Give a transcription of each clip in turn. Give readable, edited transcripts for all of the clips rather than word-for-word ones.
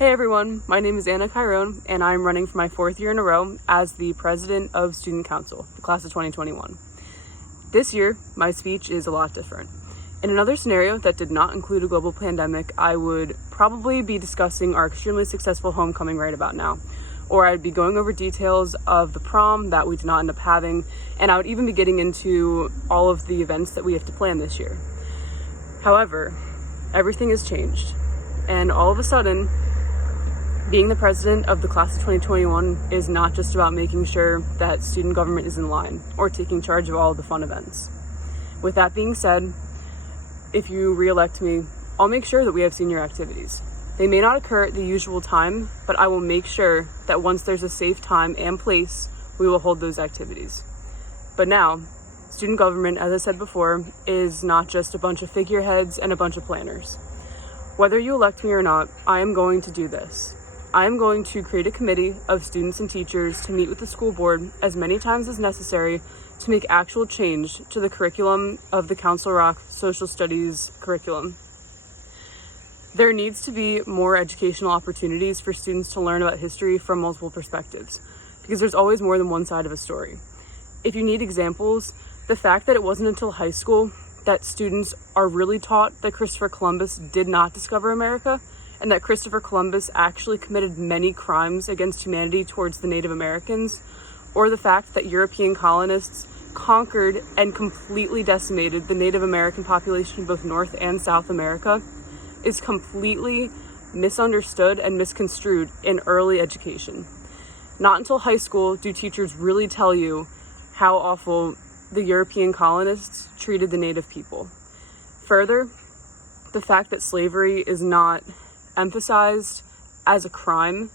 Hey everyone, my name is Anna Chiron, and I'm running for my fourth year in a row as the president of Student Council, the class of 2021. This year, my speech is a lot different. In another scenario that did not include a global pandemic, I would probably be discussing our extremely successful homecoming right about now, or I'd be going over details of the prom that we did not end up having, and I would even be getting into all of the events that we have to plan this year. However, everything has changed, and all of a sudden, being the president of the class of 2021 is not just about making sure that student government is in line or taking charge of all of the fun events. With that being said, if you re-elect me, I'll make sure that we have senior activities. They may not occur at the usual time, but I will make sure that once there's a safe time and place, we will hold those activities. But now, student government, as I said before, is not just a bunch of figureheads and a bunch of planners. Whether you elect me or not, I am going to do this. I am going to create a committee of students and teachers to meet with the school board as many times as necessary to make actual change to the curriculum of the Council Rock Social Studies curriculum. There needs to be more educational opportunities for students to learn about history from multiple perspectives, because there's always more than one side of a story. If you need examples, the fact that it wasn't until high school that students are really taught that Christopher Columbus did not discover America, and that Christopher Columbus actually committed many crimes against humanity towards the Native Americans, or the fact that European colonists conquered and completely decimated the Native American population in both North and South America, is completely misunderstood and misconstrued in early education. Not until high school do teachers really tell you how awful the European colonists treated the Native people. Further, the fact that slavery is not emphasized as a crime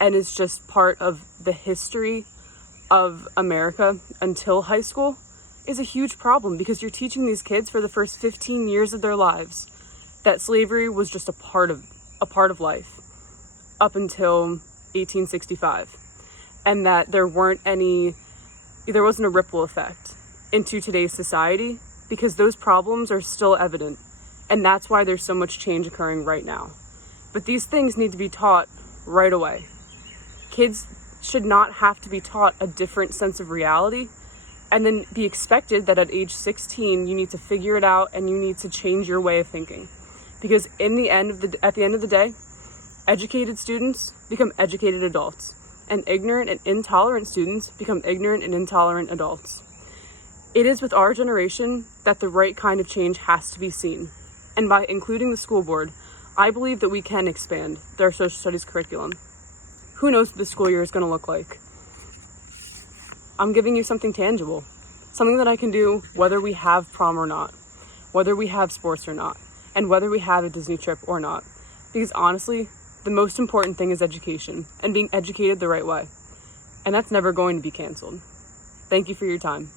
and is just part of the history of America until high school is a huge problem, because you're teaching these kids for the first 15 years of their lives that slavery was just a part of life up until 1865, and that there wasn't a ripple effect into today's society, because those problems are still evident, and that's why there's so much change occurring right now. But these things need to be taught right away. Kids should not have to be taught a different sense of reality and then be expected that at age 16 you need to figure it out and you need to change your way of thinking. Because at the end of the day, educated students become educated adults, and ignorant and intolerant students become ignorant and intolerant adults. It is with our generation that the right kind of change has to be seen. And by including the school board, I believe that we can expand their social studies curriculum. Who knows what the school year is going to look like? I'm giving you something tangible, something that I can do whether we have prom or not, whether we have sports or not, and whether we have a Disney trip or not. Because honestly, the most important thing is education and being educated the right way. And that's never going to be canceled. Thank you for your time.